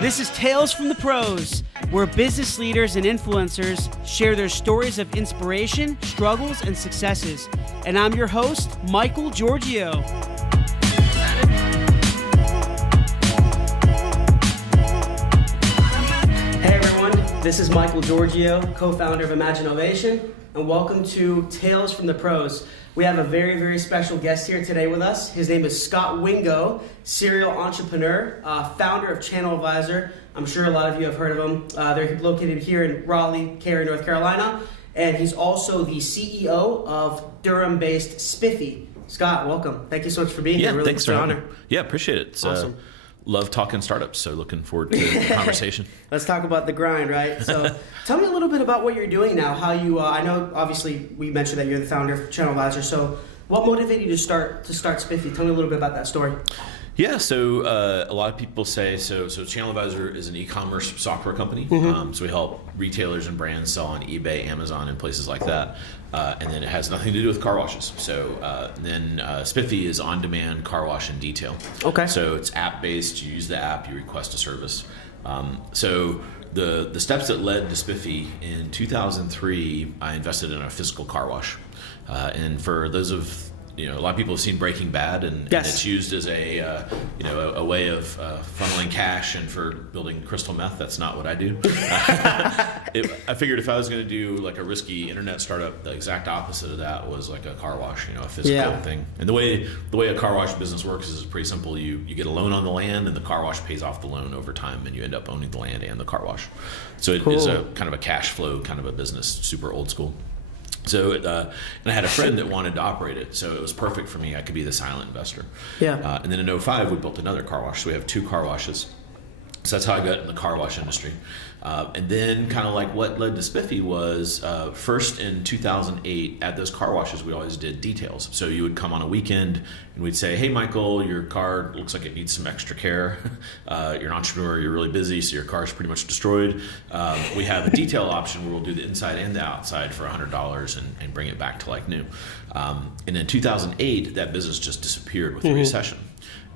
This is Tales from the Pros, where business leaders and influencers share their stories of inspiration, struggles, and successes. And I'm your host, Michael Georgiou. Hey everyone, this is Michael Georgiou, co-founder of Imagine Ovation, and welcome to Tales from the Pros. We have a very, very special guest here today with us. His name is Scot Wingo, serial entrepreneur, founder of ChannelAdvisor. I'm sure a lot of you have heard of him. They're located here in Raleigh, North Carolina, and he's also the CEO of Durham-based Spiffy. Scot, welcome. Thank you so much for being here. Really, thanks for having me. honor. Yeah, appreciate it. It's, awesome. Love talking startups, so looking forward to the conversation. Let's talk about the grind, right? So tell me a little bit about what you're doing now, how you, I know obviously we mentioned that you're the founder of ChannelAdvisor, so what motivated you to start Spiffy? Tell me a little bit about that story. Yeah, so a lot of people say, so ChannelAdvisor is an e-commerce software company. So we help retailers and brands sell on eBay, Amazon, and places like that. And then it has nothing to do with car washes. So then Spiffy is on-demand car wash and detail. Okay. So it's app-based. You use the app, you request a service. So the steps that led to Spiffy, in 2003, I invested in a physical car wash. And for those of a lot of people have seen Breaking Bad, and it's used as a way of funneling cash and for building crystal meth. That's not what I do. I figured if I was going to do like a risky internet startup, the exact opposite of that was like a car wash, a physical thing. And the way a car wash business works is pretty simple. You get a loan on the land, and the car wash pays off the loan over time, and you end up owning the land and the car wash. So it is a kind of a cash flow kind of a business, super old school. So, and I had a friend that wanted to operate it, so it was perfect for me. I could be the silent investor. Yeah. And then in 2005, we built another car wash. So we have 2 car washes. So that's how I got in the car wash industry. And then kind of like what led to Spiffy was first in 2008 at those car washes, we always did details. So you would come on a weekend and we'd say, hey, Michael, your car looks like it needs some extra care. You're an entrepreneur, you're really busy, so your car's pretty much destroyed. We have a detail option where we'll do the inside and the outside for $100 and bring it back to like new. And in 2008, that business just disappeared with the recession.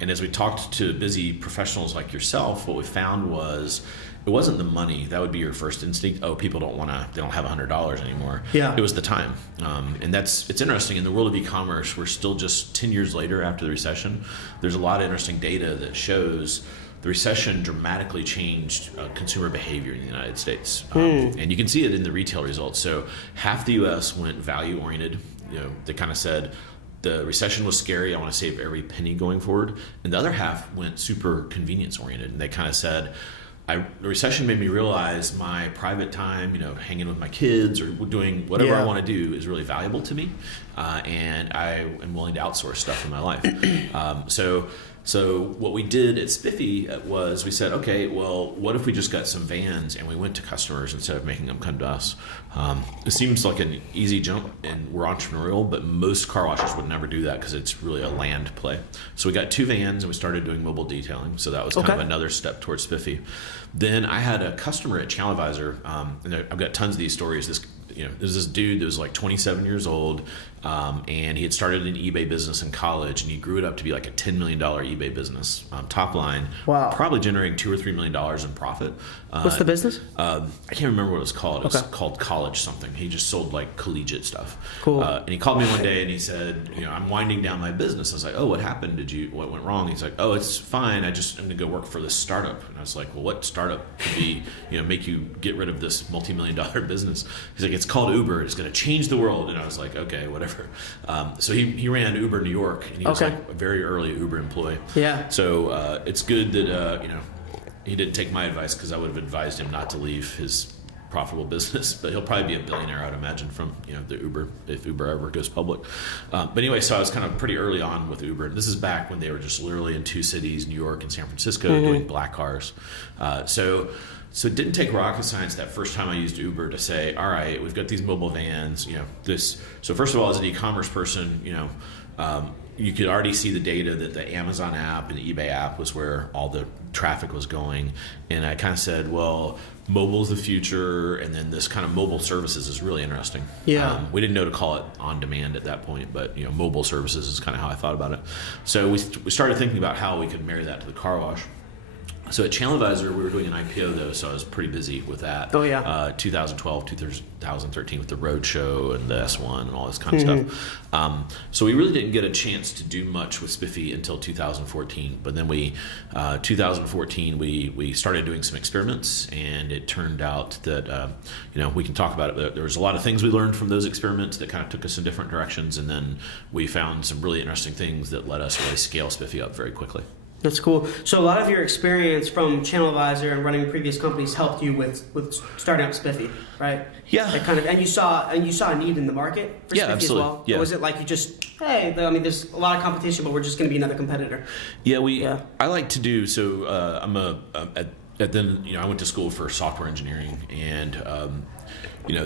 And as we talked to busy professionals like yourself, what we found was it wasn't the money. That would be your first instinct. Oh, people they don't have $100 anymore. Yeah. It was the time. And it's interesting. In the world of e-commerce, we're still just 10 years later after the recession. There's a lot of interesting data that shows the recession dramatically changed consumer behavior in the United States. And you can see it in the retail results. So half the U.S. went value-oriented. They kind of said, the recession was scary. I want to save every penny going forward. And the other half went super convenience oriented. And they kind of said, the recession made me realize my private time, hanging with my kids or doing whatever I want to do is really valuable to me. And I am willing to outsource stuff in my life. So what we did at Spiffy was we said, okay, well, what if we just got some vans and we went to customers instead of making them come to us? It seems like an easy jump, and we're entrepreneurial, but most car washers would never do that because it's really a land play. So we got 2 vans and we started doing mobile detailing. So that was kind of another step towards Spiffy. Then I had a customer at ChannelAdvisor, and I've got tons of these stories. There's this dude that was like 27 years old, and he had started an eBay business in college, and he grew it up to be like a $10 million eBay business. Top line, probably generating $2 or $3 million in profit. What's the business? I can't remember what it was called. It was called College something. He just sold like collegiate stuff. Cool. And he called me one day and he said, I'm winding down my business. I was like, oh, what happened? What went wrong? He's like, oh, it's fine. I'm going to go work for this startup. And I was like, well, what startup could be, make you get rid of this multi-million-dollar business? He's like, it's called Uber. It's going to change the world. And I was like, okay, whatever. So he ran Uber New York, and he was like a very early Uber employee. Yeah. So it's good that he didn't take my advice, because I would have advised him not to leave his profitable business. But he'll probably be a billionaire, I'd imagine, from the Uber, if Uber ever goes public. But anyway, so I was kind of pretty early on with Uber. And this is back when they were just literally in 2 cities, New York and San Francisco, doing black cars. So it didn't take rocket science that first time I used Uber to say, all right, we've got these mobile vans, So first of all, as an e-commerce person, you could already see the data that the Amazon app and the eBay app was where all the traffic was going. And I kind of said, well, mobile's the future, and then this kind of mobile services is really interesting. Yeah. We didn't know to call it on demand at that point, but mobile services is kind of how I thought about it. So we started thinking about how we could marry that to the car wash. So at ChannelAdvisor, we were doing an IPO though, so I was pretty busy with that. Oh yeah. 2012, 2013 with the Roadshow and the S1 and all this kind of stuff. So we really didn't get a chance to do much with Spiffy until 2014. But then 2014, we started doing some experiments, and it turned out that we can talk about it. But there was a lot of things we learned from those experiments that kind of took us in different directions, and then we found some really interesting things that let us really scale Spiffy up very quickly. That's cool. So a lot of your experience from ChannelAdvisor and running previous companies helped you with starting up Spiffy, right? Yeah. That kind of, and you saw a need in the market for Spiffy absolutely. as well. Yeah. Or was it like you just, hey, I mean, there's a lot of competition, but we're just going to be another competitor? I like to do so. I went to school for software engineering, and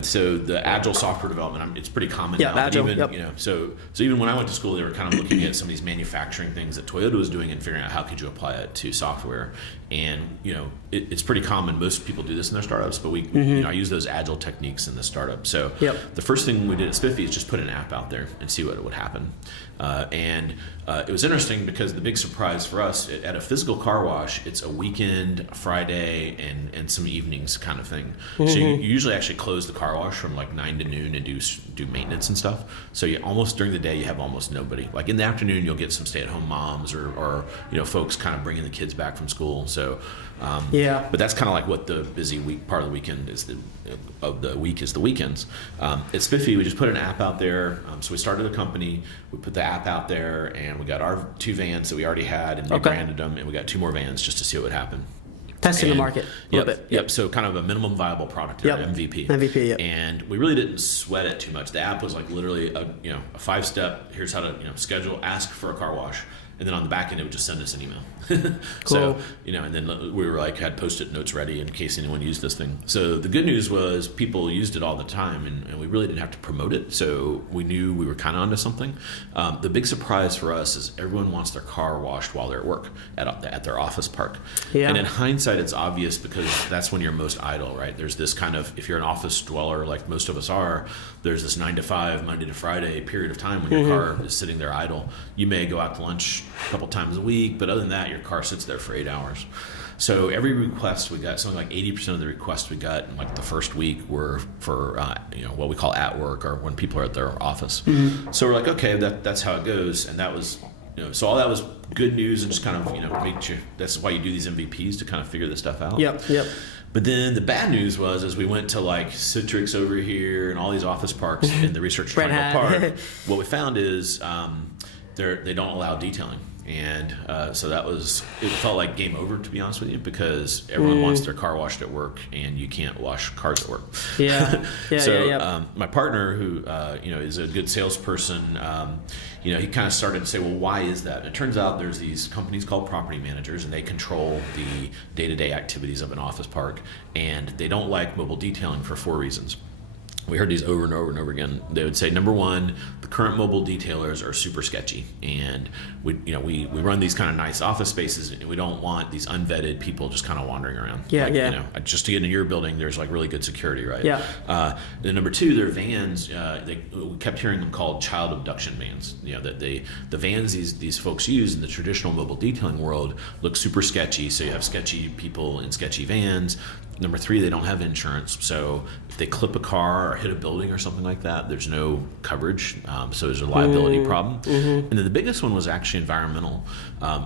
so the agile software development, it's pretty common now. Agile, even, so even when I went to school, they were kind of looking at some of these manufacturing things that Toyota was doing and figuring out how could you apply it to software. And it's pretty common. Most people do this in their startups, but I use those agile techniques in the startup. So the first thing we did at Spiffy is just put an app out there and see what would happen. It was interesting because the big surprise for us at a physical car wash, it's a weekend, Friday, and some evenings kind of thing. So you usually actually close the car wash from like 9 to noon and do maintenance and stuff. So you almost during the day you have almost nobody. Like in the afternoon you'll get some stay-at-home moms or folks kind of bringing the kids back from school. So but that's kind of like what the busy week part of the weekend is. Of the week is the weekends. At Spiffy, we just put an app out there. So we started a company. We put the app out there, and we got our 2 vans that we already had, and we branded them, and we got 2 more vans just to see what would happen. Testing the market a little bit. Yep. So kind of a minimum viable product, MVP. MVP. Yep. And we really didn't sweat it too much. The app was like literally a 5-step. Here's how to schedule, ask for a car wash. And then on the back end, it would just send us an email. Cool. So, and then we were like, had Post-it notes ready in case anyone used this thing. So the good news was people used it all the time, and we really didn't have to promote it. So we knew we were kind of onto something. The big surprise for us is everyone wants their car washed while they're at work, at their office park. Yeah. And in hindsight, it's obvious because that's when you're most idle, right? There's this kind of, if you're an office dweller like most of us are, there's this 9 to 5, Monday to Friday period of time when your car is sitting there idle. You may go out to lunch a couple times a week, but other than that, your car sits there for 8 hours. So every request we got, something like 80% of the requests we got in like the first week were for what we call at work, or when people are at their office. So we're like, okay, that's how it goes, and that was so all that was good news, and just kind of make sure that's why you do these MVPs, to kind of figure this stuff out. Yep. But then the bad news was, as we went to like Citrix over here and all these office parks in the Research Triangle Park, what we found is they don't allow detailing. And so it felt like game over, to be honest with you, because everyone wants their car washed at work, and you can't wash cars at work. My partner, who is a good salesperson, he kind of started to say, well, why is that? And it turns out there's these companies called property managers, and they control the day-to-day activities of an office park, and they don't like mobile detailing for 4 reasons. We heard these over and over and over again. They would say, number one, the current mobile detailers are super sketchy, and we run these kind of nice office spaces, and we don't want these unvetted people just kind of wandering around. Just to get into your building, there's like really good security, right? Then number two, their vans. We kept hearing them called child abduction vans. That the vans these folks use in the traditional mobile detailing world look super sketchy. So you have sketchy people in sketchy vans. Number three, they don't have insurance, so if they clip a car or hit a building or something like that, there's no coverage, so there's a liability problem. And then the biggest one was actually environmental.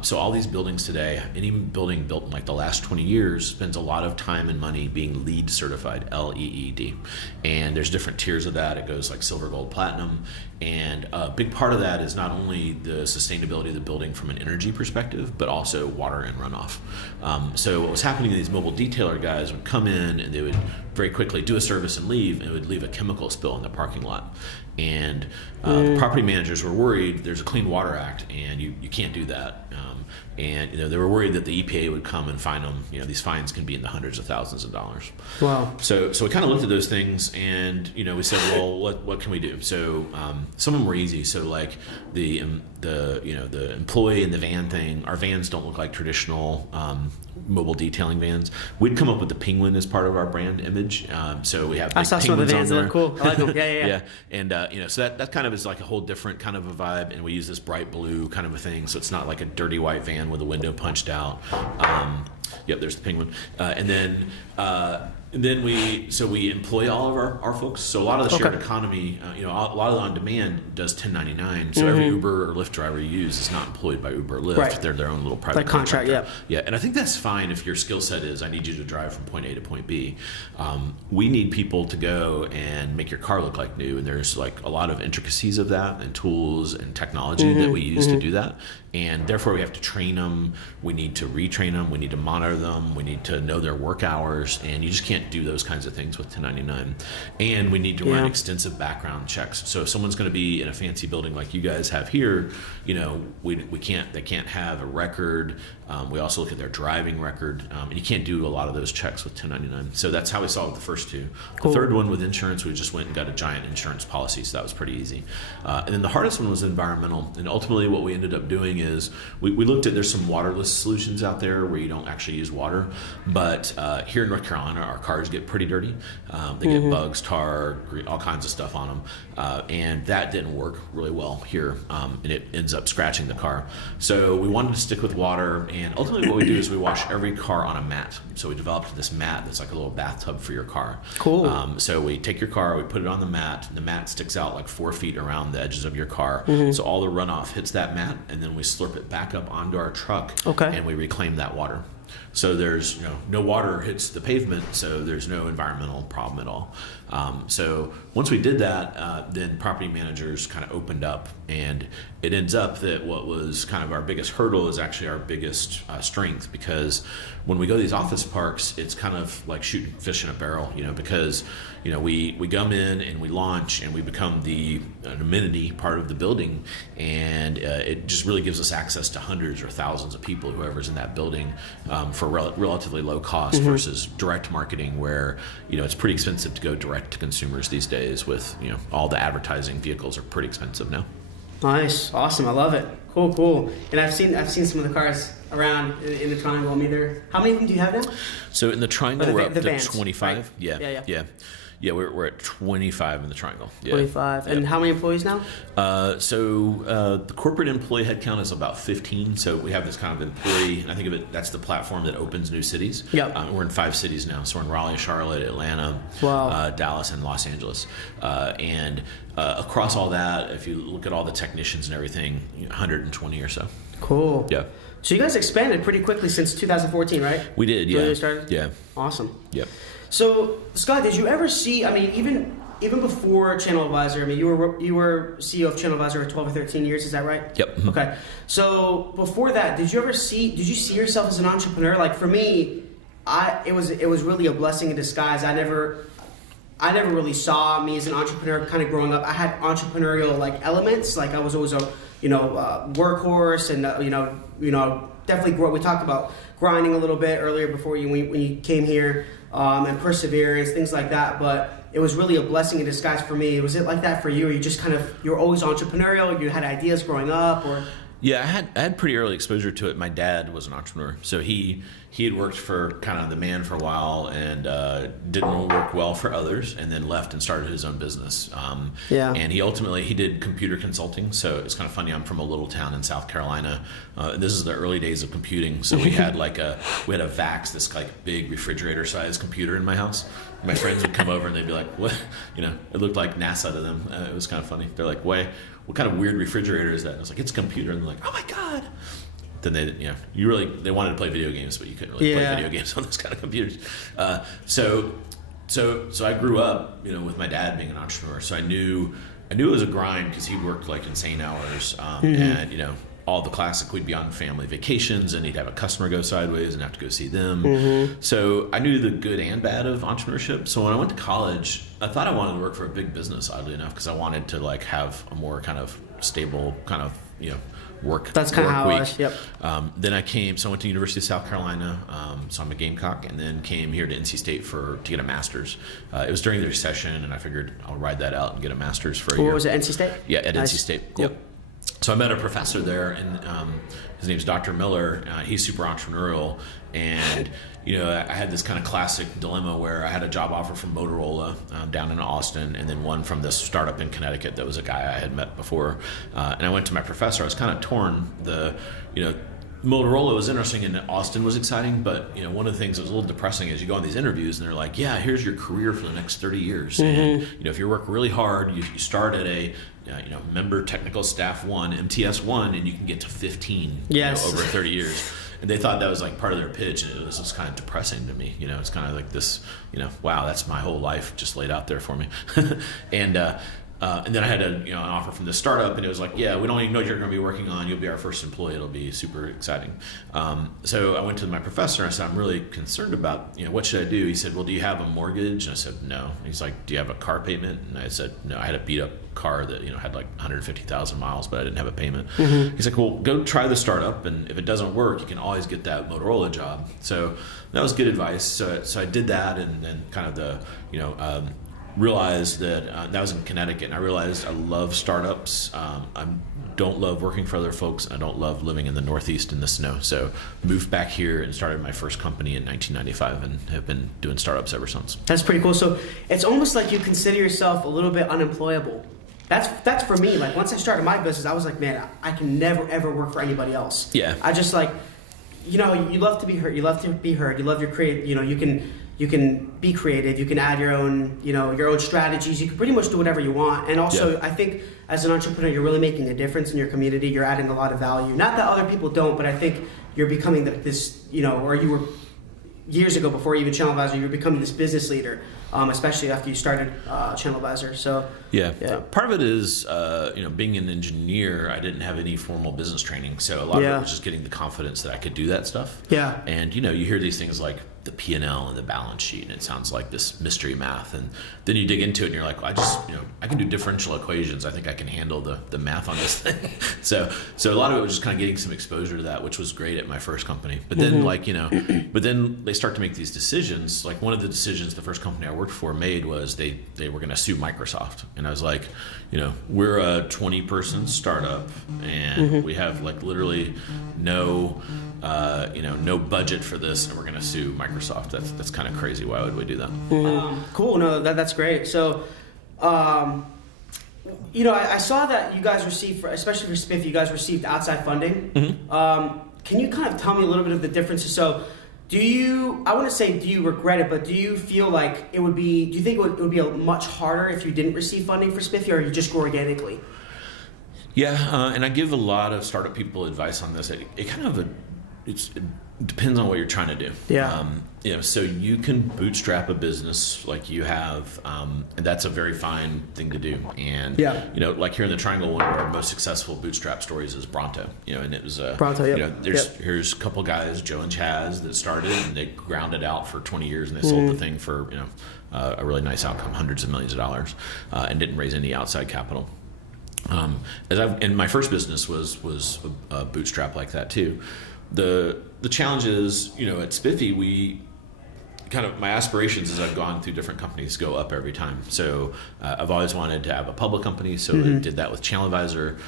So all these buildings today, any building built in like the last 20 years spends a lot of time and money being LEED certified, LEED. And there's different tiers of that. It goes like silver, gold, platinum. And a big part of that is not only the sustainability of the building from an energy perspective, but also water and runoff. So what was happening, these mobile detailer guys would come in and they would very quickly do a service and leave, and it would leave a chemical spill in the parking lot. And the property managers were worried. There's a Clean Water Act, and you can't do that. And they were worried that the EPA would come and fine them. These fines can be in the hundreds of thousands of dollars. Wow. So we kind of looked at those things, and we said, well, what can we do? So some of them were easy. So like the employee in the van thing. Our vans don't look like traditional mobile detailing vans. We'd come up with the penguin as part of our brand image. So we have. I saw some of the vans. They look cool. I like them. Yeah. And so that kind of is like a whole different kind of a vibe. And we use this bright blue kind of a thing, so it's not like a dirty white van with a window punched out. Yep, there's the penguin. And then we employ all of our folks. So a lot of the shared economy, a lot of the on-demand does 1099. So every Uber or Lyft driver you use is not employed by Uber or Lyft. Right. They're their own little private contract. Yeah, and I think that's fine if your skill set is I need you to drive from point A to point B. We need people to go and make your car look like new, and there's like a lot of intricacies of that and tools and technology that we use to do that. And therefore, we have to train them. We need to retrain them. We need to monitor them. We need to know their work hours. And you just can't do those kinds of things with 1099. And we need to run extensive background checks. So if someone's going to be in a fancy building like you guys have here, they can't have a record. We also look at their driving record. And you can't do a lot of those checks with 1099. So that's how we solved the first two. Cool. The third one with insurance, we just went and got a giant insurance policy. So that was pretty easy. And then the hardest one was environmental. And ultimately what we ended up doing is we looked at, there's some waterless solutions out there where you don't actually use water, but here in North Carolina our cars get pretty dirty. They get bugs, tar, all kinds of stuff on them, and that didn't work really well here, and it ends up scratching the car. So we wanted to stick with water, and ultimately what we do is we wash every car on a mat. So we developed this mat that's like a little bathtub for your car. Cool. So we take your car, we put it on the mat, and the mat sticks out like 4 feet around the edges of your car, so all the runoff hits that mat, and then we slurp it back up onto our truck, and we reclaim that water. So there's no water hits the pavement, so there's no environmental problem at all. So once we did that, then property managers kind of opened up, and it ends up that what was kind of our biggest hurdle is actually our biggest strength, because when we go to these office parks, it's kind of like shooting fish in a barrel, because we come in and we launch and we become an amenity part of the building, and it just really gives us access to hundreds or thousands of people, whoever's in that building, for relatively low cost versus direct marketing, where it's pretty expensive to go direct to consumers these days with all the advertising vehicles are pretty expensive now. Nice, awesome, I love it. Cool. And I've seen some of the cars around in the triangle. How many of them do you have now? So in the triangle, we're up to vans, 25. Right? Yeah, we're at 25 in the triangle. Yeah. 25. And how many employees now? The corporate employee headcount is about 15. So we have this kind of employee, and I think of it, that's the platform that opens new cities. Yep. We're in 5 cities now. So we're in Raleigh, Charlotte, Atlanta, Dallas, and Los Angeles. And across all that, if you look at all the technicians and everything, 120 or so. Cool. Yeah. So you guys expanded pretty quickly since 2014, right? We did, yeah. Really started? Yeah. Awesome. Yep. So, Scott, did you ever see, even before ChannelAdvisor, you were CEO of ChannelAdvisor for 12 or 13 years, is that right? Yep. Okay. So, before that, did you see yourself as an entrepreneur? Like, for me, it was really a blessing in disguise. I never really saw me as an entrepreneur kind of growing up. I had entrepreneurial elements. Like, I was always a workhorse, and definitely grow. We talked about grinding a little bit earlier when you came here, and perseverance, things like that. But it was really a blessing in disguise for me. Was it like that for you? Or you're always entrepreneurial? You had ideas growing up, or? Yeah, I had pretty early exposure to it. My dad was an entrepreneur, so he had worked for kind of the man for a while, and didn't work well for others, and then left and started his own business. And he did computer consulting. So it's kind of funny. I'm from a little town in South Carolina. This is the early days of computing. So we had a VAX, this big refrigerator sized computer in my house. My friends would come over and they'd be like, "What?" It looked like NASA to them. It was kind of funny. They're like, "What kind of weird refrigerator is that?" And I was like, "It's a computer." And they're like, "Oh my god!" Then they wanted to play video games, but you couldn't really play video games on those kind of computers. So I grew up, with my dad being an entrepreneur. So I knew it was a grind because he worked insane hours, and all the classic, we'd be on family vacations and he'd have a customer go sideways and have to go see them. So I knew the good and bad of entrepreneurship. So when I went to college, I thought I wanted to work for a big business, oddly enough, because I wanted to have a more kind of stable kind of work. That's kind of how week. I was. Yep. Then I went to University of South Carolina, so I'm a Gamecock, and then came here to NC State to get a master's. It was during the recession, and I figured I'll ride that out and get a master's for a year. What was it, NC State? Yeah, at Nice. NC State. Cool. Yep. So I met a professor there, and his name's Dr. Miller. He's super entrepreneurial, and I had this kind of classic dilemma where I had a job offer from Motorola down in Austin, and then one from this startup in Connecticut that was a guy I had met before. And I went to my professor. I was kind of torn. Motorola was interesting and Austin was exciting, but one of the things that was a little depressing is you go on these interviews and they're like, yeah, here's your career for the next 30 years. And if you work really hard, you start at a member technical staff 1, MTS 1, and you can get to 15 over 30 years. And they thought that was like part of their pitch, and it was just kind of depressing to me. It's kind of like this, wow, that's my whole life just laid out there for me. And then I had an offer from the startup, and it was like, yeah, we don't even know what you're going to be working on. You'll be our first employee. It'll be super exciting. So I went to my professor, and I said, I'm really concerned about, what should I do? He said, well, do you have a mortgage? And I said, no. And he's like, do you have a car payment? And I said, no. I had a beat up car that had like 150,000 miles, but I didn't have a payment. He's like, well, go try the startup, and if it doesn't work, you can always get that Motorola job. So that was good advice. So I did that, and then kind of the realized that that was in Connecticut, and I realized I love startups. I don't love working for other folks, and I don't love living in the Northeast in the snow. So moved back here and started my first company in 1995, and have been doing startups ever since. That's pretty cool. So it's almost like you consider yourself a little bit unemployable. That's for me. Like, once I started my business, I was like, man, I can never ever work for anybody else. Yeah. I just like, you love to be heard. You love to be heard. You love your create. You can be creative. You can add your own strategies. You can pretty much do whatever you want. And also, I think as an entrepreneur, you're really making a difference in your community. You're adding a lot of value. Not that other people don't, but I think you're becoming or you were years ago before even ChannelAdvisor, you're becoming this business leader, especially after you started ChannelAdvisor. So yeah. Part of it is being an engineer. I didn't have any formal business training, so a lot of it was just getting the confidence that I could do that stuff. Yeah. And you hear these things like the P&L and the balance sheet, and it sounds like this mystery math, and then you dig into it and you're like, well, I can do differential equations. I think I can handle the math on this thing. So a lot of it was just kind of getting some exposure to that, which was great at my first company. But then but then they start to make these decisions. Like, one of the decisions the first company I worked for made was they were going to sue Microsoft, and I was like, we're a 20-person startup, and we have like literally no budget for this, and we're going to sue Microsoft. That's kind of crazy. Why would we do that? Cool. No, that's great. So, I saw that you guys received, especially for Spiffy, you guys received outside funding. Can you kind of tell me a little bit of the differences? So, do you regret it, but do you feel like do you think it would be much harder if you didn't receive funding for Spiffy, or you just grow organically? Yeah, and I give a lot of startup people advice on this. It depends on what you're trying to do. Yeah. So you can bootstrap a business like you have, and that's a very fine thing to do. And like here in the Triangle, one of our most successful bootstrap stories is Bronto. And it was Bronto. Here's a couple guys, Joe and Chaz, that started, and they ground it out for 20 years, and they sold the thing for a really nice outcome, hundreds of millions of dollars, and didn't raise any outside capital. And my first business was a bootstrap like that too. The challenge is, at Spiffy, my aspirations as I've gone through different companies go up every time. So I've always wanted to have a public company, so I did that with ChannelAdvisor.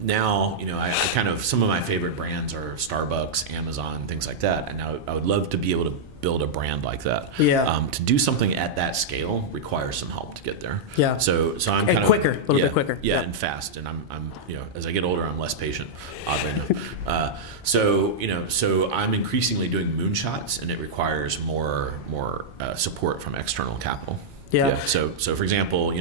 Now, I some of my favorite brands are Starbucks, Amazon, things like that. And now I would love to be able to build a brand like that. Yeah. To do something at that scale requires some help to get there. Yeah. So I'm kind of quicker, a little bit quicker. Yeah, and fast. And I'm as I get older, I'm less patient, oddly enough. So I'm increasingly doing moonshots, and it requires more support from external capital. Yeah. So for example,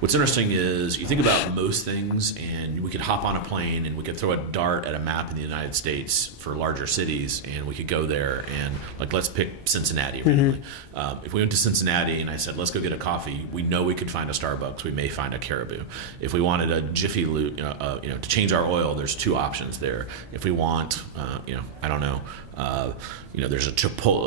what's interesting is you think about most things, and we could hop on a plane and we could throw a dart at a map in the United States for larger cities, and we could go there and let's pick Cincinnati. If we went to Cincinnati and I said, let's go get a coffee, we know we could find a Starbucks. We may find a Caribou. If we wanted a Jiffy Lube, to change our oil, there's two options there. If we want, I don't know. There's a Chipotle.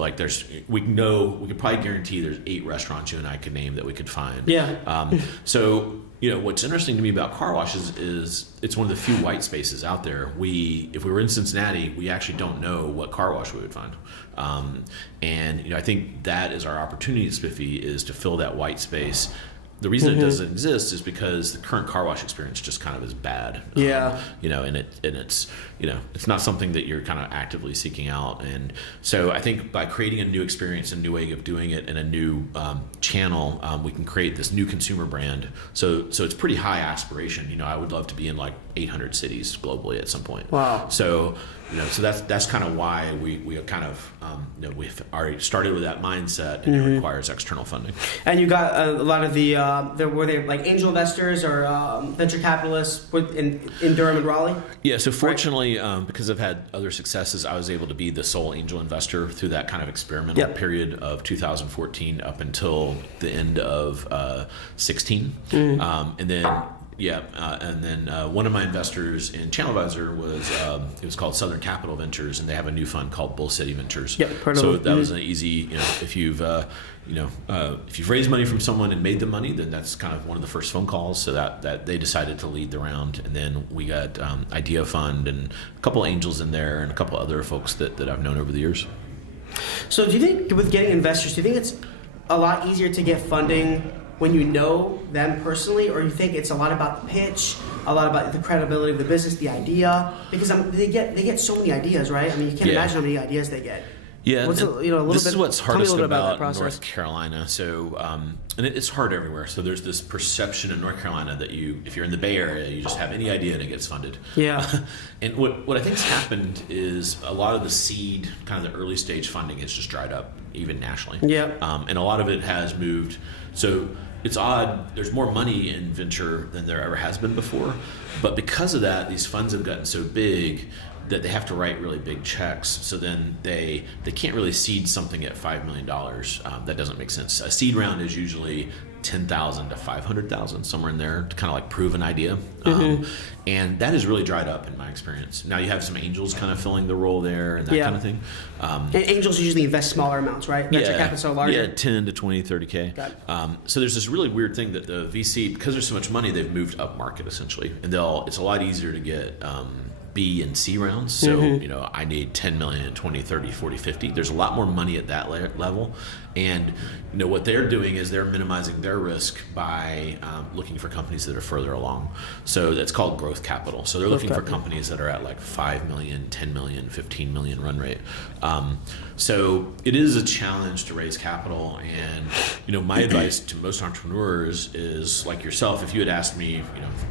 We could probably guarantee there's 8 restaurants you and I could name that we could find. Yeah. So what's interesting to me about car washes is it's one of the few white spaces out there. If we were in Cincinnati, we actually don't know what car wash we would find. And I think that is our opportunity at Spiffy, is to fill that white space. the reason it doesn't exist is because the current car wash experience just kind of is bad. Yeah. And it's it's not something that you're kind of actively seeking out. And so I think by creating a new experience, a new way of doing it, and a new channel, we can create this new consumer brand. So it's pretty high aspiration. I would love to be in like 800 cities globally at some point. Wow. So so that's kind of why we kind of we've already started with that mindset, and it requires external funding. And you got a lot of the were they like angel investors or venture capitalists in Durham and Raleigh? Yeah. So fortunately, because I've had other successes, I was able to be the sole angel investor through that kind of experimental period of 2014 up until the end of 16, and then. And then one of my investors in ChannelAdvisor was called Southern Capital Ventures, and they have a new fund called Bull City Ventures. So that was an easy, if you've raised money from someone and made the money, then that's kind of one of the first phone calls. So that they decided to lead the round, and then we got Idea Fund and a couple of angels in there and a couple other folks that I've known over the years. So do you think with getting investors, do you think it's a lot easier to get funding when you know them personally, or you think it's a lot about the pitch, a lot about the credibility of the business, the idea? Because they get so many ideas, right? I mean, you can't imagine how many ideas they get. Yeah, this is what's hardest about process. North Carolina. So, and it's hard everywhere. So there's this perception in North Carolina that if you're in the Bay Area, you just have any idea and it gets funded. Yeah. And what I think's happened is a lot of the seed, kind of the early stage funding has just dried up, even nationally. Yeah. And a lot of it has moved. So it's odd. There's more money in venture than there ever has been before. But because of that, these funds have gotten so big that they have to write really big checks. So then they can't really seed something at $5 million. That doesn't make sense. A seed round is usually 10,000 to 500,000, somewhere in there, to kind of like prove an idea. And that has really dried up in my experience. Now you have some angels kind of filling the role there and that kind of thing. And angels usually invest smaller amounts, right? Venture capitalists are larger. Yeah, 10 to 20, 30K. Got it. So there's this really weird thing that the VC, because there's so much money, they've moved up market essentially. And it's a lot easier to get B and C rounds. So, I need 10 million, 20, 30, 40, 50. There's a lot more money at that level. And, what they're doing is they're minimizing their risk by looking for companies that are further along. So that's called growth capital. So they're looking for companies that are at like 5 million, 10 million, 15 million run rate. So it is a challenge to raise capital. And, my advice to most entrepreneurs is like yourself, if you had asked me,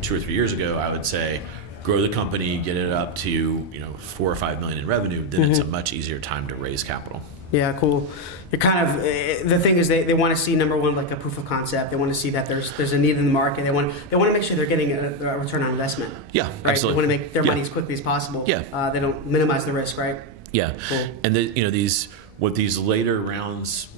2 or 3 years ago, I would say, grow the company, get it up to 4 or 5 million in revenue, then it's a much easier time to raise capital. Yeah, cool. It kind of the thing is they want to see, number one, like a proof of concept. They want to see that there's a need in the market. They want to make sure they're getting a return on investment. Yeah, right? absolutely. They want to make their money as quickly as possible. Yeah. They don't minimize the risk, right? Yeah. Cool. And these later rounds,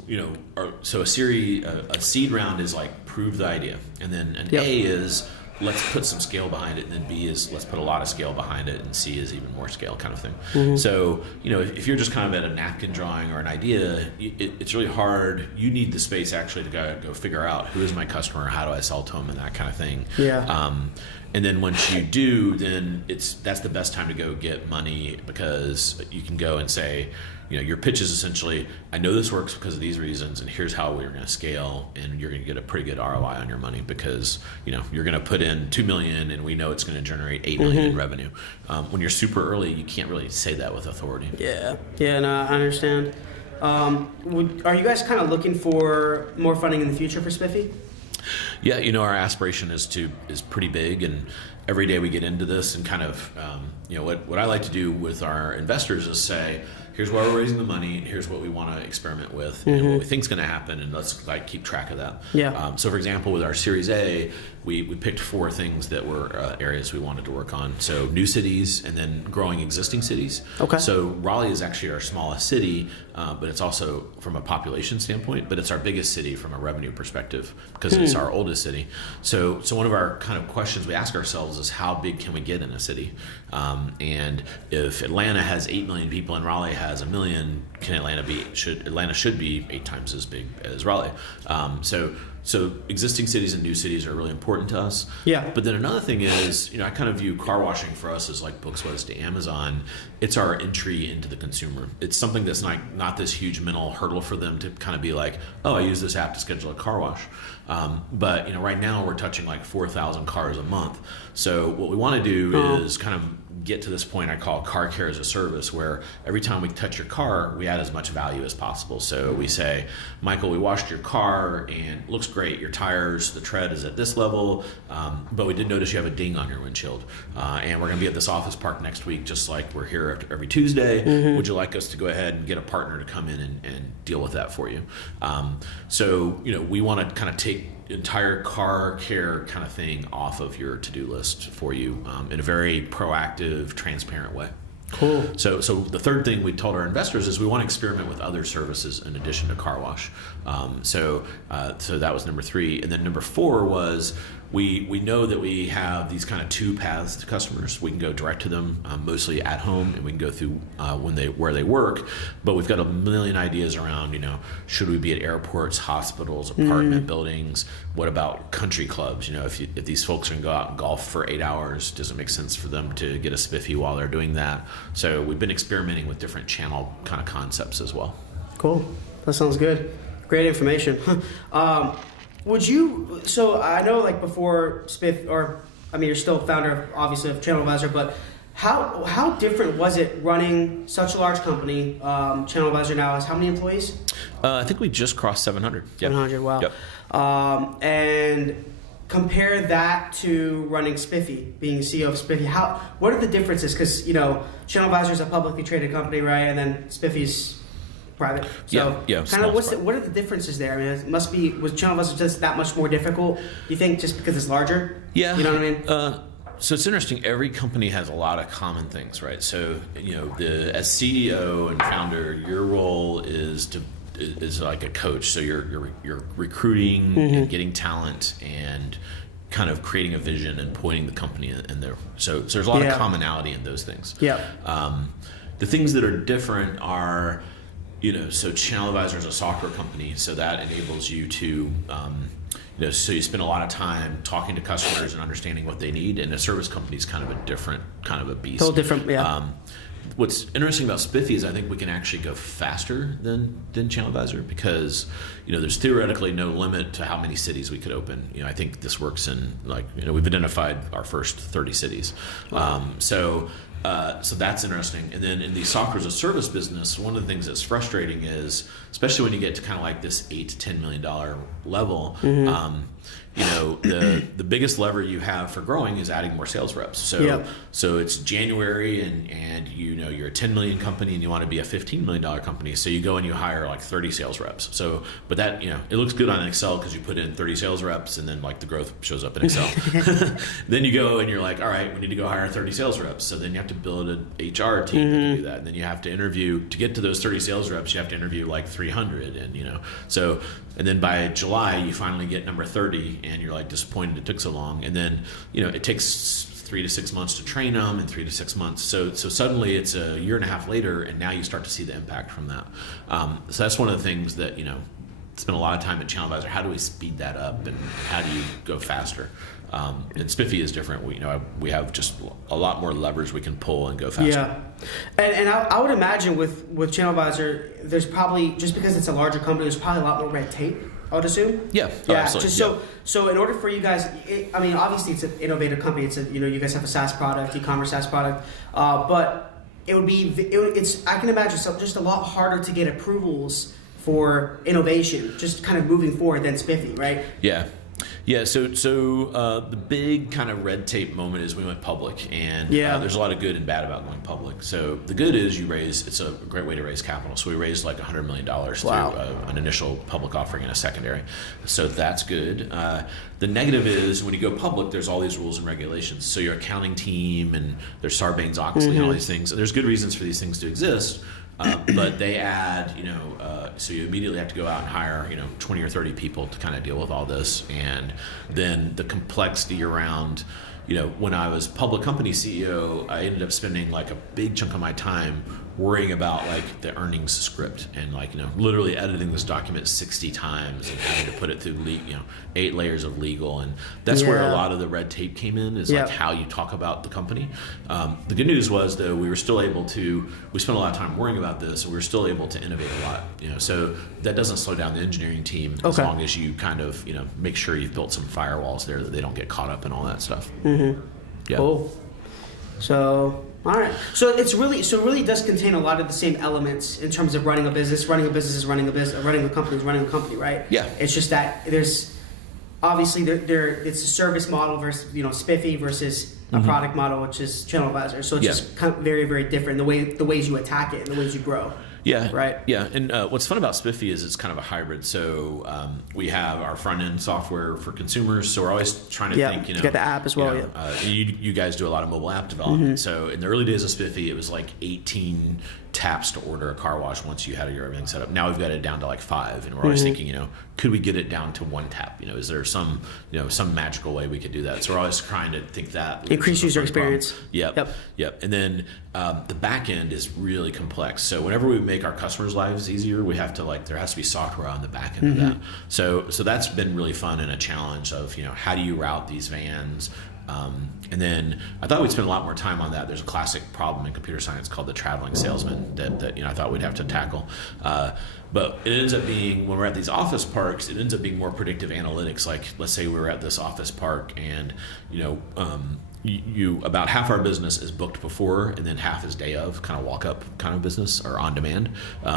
are so a seed round is like prove the idea, and then an A is let's put some scale behind it, and then B is let's put a lot of scale behind it, and C is even more scale kind of thing. So, if you're just kind of at a napkin drawing or an idea, it's really hard. You need the space actually to go figure out who is my customer, how do I sell to them, and that kind of thing. Yeah. And then once you do, then that's the best time to go get money, because you can go and say, your pitch is essentially, I know this works because of these reasons, and here's how we're going to scale, and you're going to get a pretty good ROI on your money because, you're going to put in 2 million and we know it's going to generate 8 million in revenue. When you're super early, you can't really say that with authority. Yeah. Yeah, no, I understand. Are you guys kind of looking for more funding in the future for Spiffy? Yeah, our aspiration is pretty big, and every day we get into this and kind of, what I like to do with our investors is say, here's why we're raising the money, and here's what we want to experiment with, and what we think is going to happen, and let's keep track of that. Yeah. So, for example, with our Series A, we picked 4 things that were areas we wanted to work on. So, new cities, and then growing existing cities. Okay. So, Raleigh is actually our smallest city, but it's also from a population standpoint, but it's our biggest city from a revenue perspective because it's our oldest city. So one of our kind of questions we ask ourselves is how big can we get in a city? And if Atlanta has 8 million people and Raleigh has 1 million, Atlanta should be 8 times as big as Raleigh. So So existing cities and new cities are really important to us. Yeah. But then another thing is, I kind of view car washing for us as like books was to Amazon. It's our entry into the consumer. It's something that's not this huge mental hurdle for them to kind of be like, oh, I use this app to schedule a car wash. But right now we're touching like 4,000 cars a month. So what we want to do is kind of get to this point I call car care as a service, where every time we touch your car, we add as much value as possible. So we say, Michael, we washed your car and it looks great. Your tires, the tread is at this level, but we did notice you have a ding on your windshield. And we're going to be at this office park next week, just like we're here every Tuesday. Would you like us to go ahead and get a partner to come in and deal with that for you? So we want to kind of take entire car care kind of thing off of your to-do list for you in a very proactive, transparent way. Cool. So the third thing we told our investors is we want to experiment with other services in addition to car wash. So that was number 3. And then number 4 was we know that we have these kind of 2 paths to customers. We can go direct to them, mostly at home, and we can go through where they work. But we've got a million ideas around, should we be at airports, hospitals, apartment buildings? What about country clubs? If these folks are going to go out and golf for 8 hours, does it make sense for them to get a Spiffy while they're doing that? So we've been experimenting with different channel kind of concepts as well. Cool. That sounds good. Great information. So I know like before Spiff, you're still founder obviously of ChannelAdvisor, but how different was it running such a large company? ChannelAdvisor now has how many employees? I think we just crossed 700. 700, wow. Yep. And compare that to running Spiffy, being CEO of Spiffy. What are the differences? Because ChannelAdvisor is a publicly traded company, right? And then Spiffy's private. So kind of what are the differences there? I mean, it must be, was ChannelAdvisor just that much more difficult? You think just because it's larger? Yeah. You know what I mean? So it's interesting. Every company has a lot of common things, right? So as CEO and founder, your role is like a coach. So you're recruiting and getting talent and kind of creating a vision and pointing the company in there. So there's a lot of commonality in those things. Yeah. The things that are different are, so ChannelAdvisor is a software company, so that enables you to, so you spend a lot of time talking to customers and understanding what they need, and a service company is kind of a different kind of a beast. Totally different, yeah. What's interesting about Spiffy is I think we can actually go faster than ChannelAdvisor because, there's theoretically no limit to how many cities we could open. I think this works in we've identified our first 30 cities. Wow. So that's interesting. And then in the software as a service business, one of the things that's frustrating is, especially when you get to kind of like this $8 to $10 million level, the biggest lever you have for growing is adding more sales reps. So it's January and you're a 10 million company and you want to be a $15 million company. So you go and you hire like 30 sales reps. But that, it looks good on Excel because you put in 30 sales reps and then like the growth shows up in Excel. Then you go and you're like, all right, we need to go hire 30 sales reps. So then you have to build an HR team to do that. And then you have to interview, to get to those 30 sales reps, you have to interview like 300 and then by July you finally get number 30 and you're like disappointed it took so long. And then, it takes 3 to 6 months to train them and 3 to 6 months. So suddenly it's a year and a half later and now you start to see the impact from that. So that's one of the things that, spend a lot of time at ChannelAdvisor. How do we speed that up and how do you go faster? And Spiffy is different. We have just a lot more levers we can pull and go faster. Yeah, and I would imagine with ChannelAdvisor, there's probably, just because it's a larger company, there's probably a lot more red tape, I would assume. Yeah, absolutely. So in order for you guys, obviously it's an innovative company. It's you guys have a SaaS product, e-commerce SaaS product, but I can imagine just a lot harder to get approvals for innovation, just kind of moving forward than Spiffy, right? Yeah. So the big kind of red tape moment is we went public, and there's a lot of good and bad about going public. So the good is it's a great way to raise capital. So we raised like $100 million through an initial public offering and a secondary. So that's good. The negative is when you go public, there's all these rules and regulations. So your accounting team and there's Sarbanes-Oxley and all these things. There's good reasons for these things to exist. But they add, so you immediately have to go out and hire, 20 or 30 people to kind of deal with all this. And then the complexity around, when I was public company CEO, I ended up spending like a big chunk of my time worrying about like the earnings script and like, literally editing this document 60 times and having to put it through 8 layers of legal. And that's where a lot of the red tape came in, is like how you talk about the company. The good news was, though, we spent a lot of time worrying about this, and we were still able to innovate a lot. So that doesn't slow down the engineering team as long as you kind of, make sure you've built some firewalls there that they don't get caught up in all that stuff. Mm-hmm. Yeah. Cool. So, all right. So it really does contain a lot of the same elements in terms of running a business. Running a business is running a business. Running a company is running a company, right? Yeah. It's just that there's obviously it's a service model versus Spiffy versus a product model, which is ChannelAdvisor. So it's just kind of very, very different the ways you attack it and the ways you grow. Yeah. Right. Yeah. And what's fun about Spiffy is it's kind of a hybrid. So we have our front end software for consumers. So we're always trying to think, you got the app as well. You guys do a lot of mobile app development. So in the early days of Spiffy, it was like 18 taps to order a car wash once you had everything set up. Now we've got it down to like 5, and we're always thinking, could we get it down to 1 tap? Is there some magical way we could do that? So we're always trying to think that increase user experience. Yep. And then the back end is really complex. So whenever we make our customers' lives easier, we have to there has to be software on the back end of that. So that's been really fun and a challenge of how do you route these vans. And then I thought we'd spend a lot more time on that. There's a classic problem in computer science called the traveling salesman that I thought we'd have to tackle. But it ends up being, when we're at these office parks, it ends up being more predictive analytics. Like, let's say we're at this office park and, you about half our business is booked before and then half is day of, kind of walk up kind of business or on demand.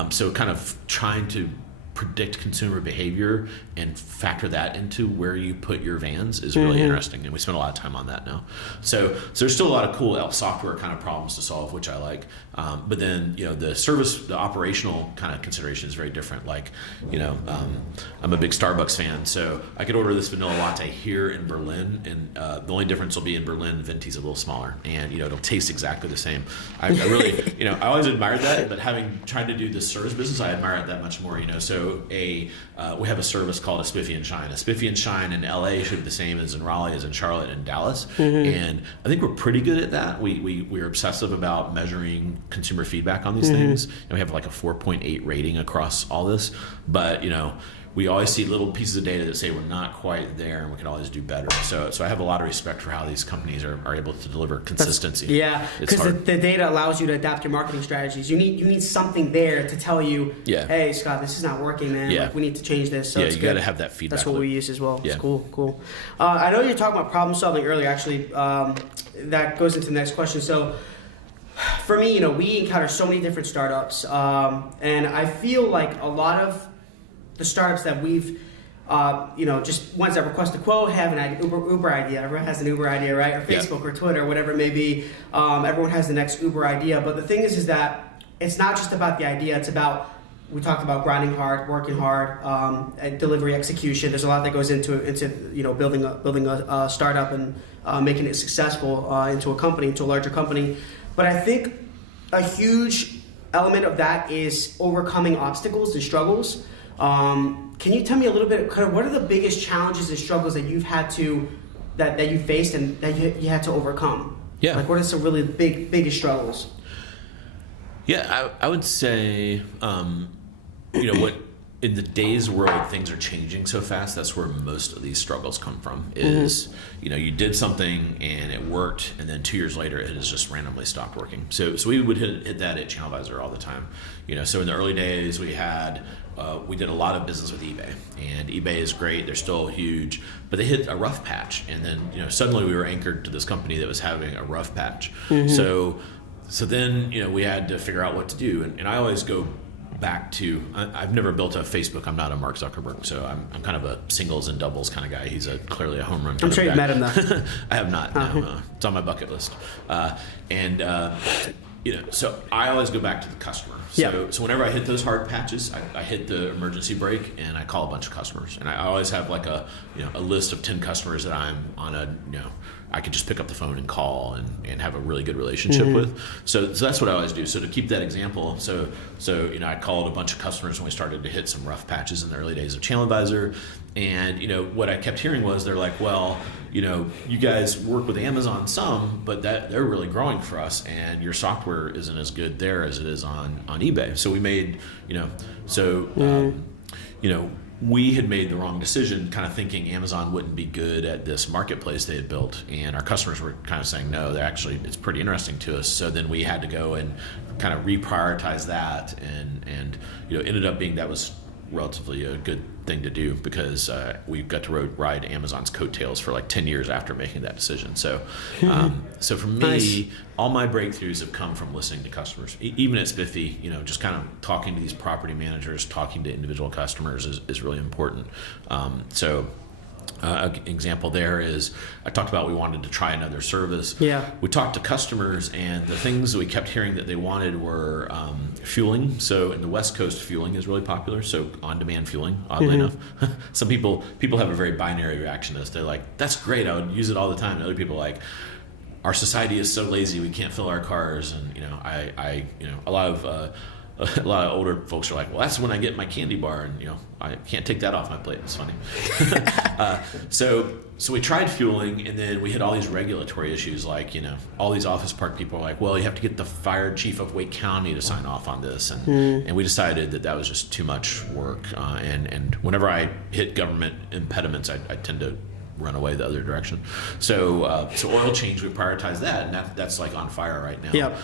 So kind of trying to predict consumer behavior and factor that into where you put your vans is really interesting, and we spend a lot of time on that now. So there's still a lot of cool software kind of problems to solve, which I like. But then the operational kind of consideration is very different. Like I'm a big Starbucks fan, so I could order this vanilla latte here in Berlin, and the only difference will be in Berlin, Venti's a little smaller, and it'll taste exactly the same. I really I always admired that, but having tried to do this service business, I admire it that much more. So we have a service called a Spiffy and Shine. A Spiffy and Shine in LA should be the same as in Raleigh, as in Charlotte and Dallas. And I think we're pretty good at that. We're obsessive about measuring consumer feedback on these things. And we have like a 4.8 rating across all this. But we always see little pieces of data that say we're not quite there and we can always do better. So I have a lot of respect for how these companies are able to deliver consistency. Because the data allows you to adapt your marketing strategies. You need something there to tell you, hey, Scott, this is not working, man. Like, we need to change this. So you got to have that feedback. That's what we use as well. It's cool. I know you were talking about problem solving earlier, actually. That goes into the next question. So for me, we encounter so many different startups. And I feel like a lot of the startups that we've, just ones that request a quote have an idea, Uber idea. Everyone has an Uber idea, right? Or Facebook or Twitter, whatever it may be. Everyone has the next Uber idea. But the thing is that it's not just about the idea. It's about, we talked about grinding hard, working hard, and delivery execution. There's a lot that goes into building a startup and making it successful into a company, into a larger company. But I think a huge element of that is overcoming obstacles and struggles. Can you tell me a little bit, kind of what are the biggest challenges and struggles that you've had to, that you faced and that you had to overcome? Like, what are some really biggest struggles? I would say, what in the days where things are changing so fast, that's where most of these struggles come from. Is you did something and it worked, and then 2 years later it has just randomly stopped working. So we would hit that at ChannelAdvisor all the time. So in the early days we did a lot of business with eBay, and eBay is great. They're still huge, but they hit a rough patch, and then suddenly we were anchored to this company that was having a rough patch. So then we had to figure out what to do, and I always go back to, I've never built a Facebook. I'm not a Mark Zuckerberg, so I'm kind of a singles and doubles kind of guy. He's clearly a home run. I'm sure you've met him though. I have not. No, it's on my bucket list. So I always go back to the customer. So whenever I hit those hard patches, I hit the emergency brake and I call a bunch of customers. And I always have like a list of 10 customers that I'm on a I could just pick up the phone and call and have a really good relationship with. So that's what I always do. So to keep that example, so I called a bunch of customers when we started to hit some rough patches in the early days of ChannelAdvisor, and what I kept hearing was they're like, well, you guys work with Amazon some, but that they're really growing for us, and your software isn't as good there as it is on eBay. So we made, we had made the wrong decision, kind of thinking Amazon wouldn't be good at this marketplace they had built, and our customers were kind of saying, no, it's pretty interesting to us. So then we had to go and kind of reprioritize that, and ended up being that was relatively a good thing to do, because we got to ride Amazon's coattails for like 10 years after making that decision. So so for me, nice. All my breakthroughs have come from listening to customers. Even at Spiffy, just kind of talking to these property managers, talking to individual customers is really important. An example there is I talked about we wanted to try another service. Yeah. We talked to customers, and the things that we kept hearing that they wanted were fueling. So in the West Coast, fueling is really popular. So on-demand fueling, oddly enough. Some people have a very binary reaction to this. They're like, that's great, I would use it all the time. And other people are like, our society is so lazy, we can't fill our cars. And a lot of older folks are like, well, that's when I get my candy bar, and I can't take that off my plate. It's funny. So we tried fueling, and then we had all these regulatory issues, like all these office park people are like, well, you have to get the fire chief of Wake County to sign off on this, and we decided that was just too much work. And whenever I hit government impediments, I tend to run away the other direction. So oil change, we prioritize that, and that's like on fire right now. Yep.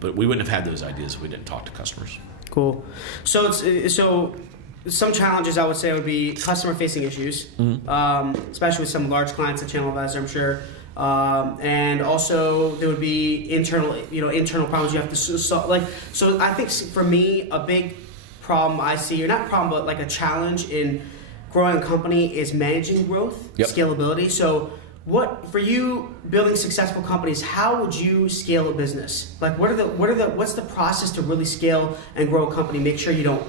But we wouldn't have had those ideas if we didn't talk to customers. Cool. So some challenges I would say would be customer-facing issues, especially with some large clients at ChannelAdvisor, I'm sure. And also there would be internal problems you have to solve. So I think for me, a big problem I see, or not problem, but like a challenge in growing a company is managing growth, scalability. So what, for you building successful companies, how would you scale a business? Like what's the process to really scale and grow a company? Make sure you don't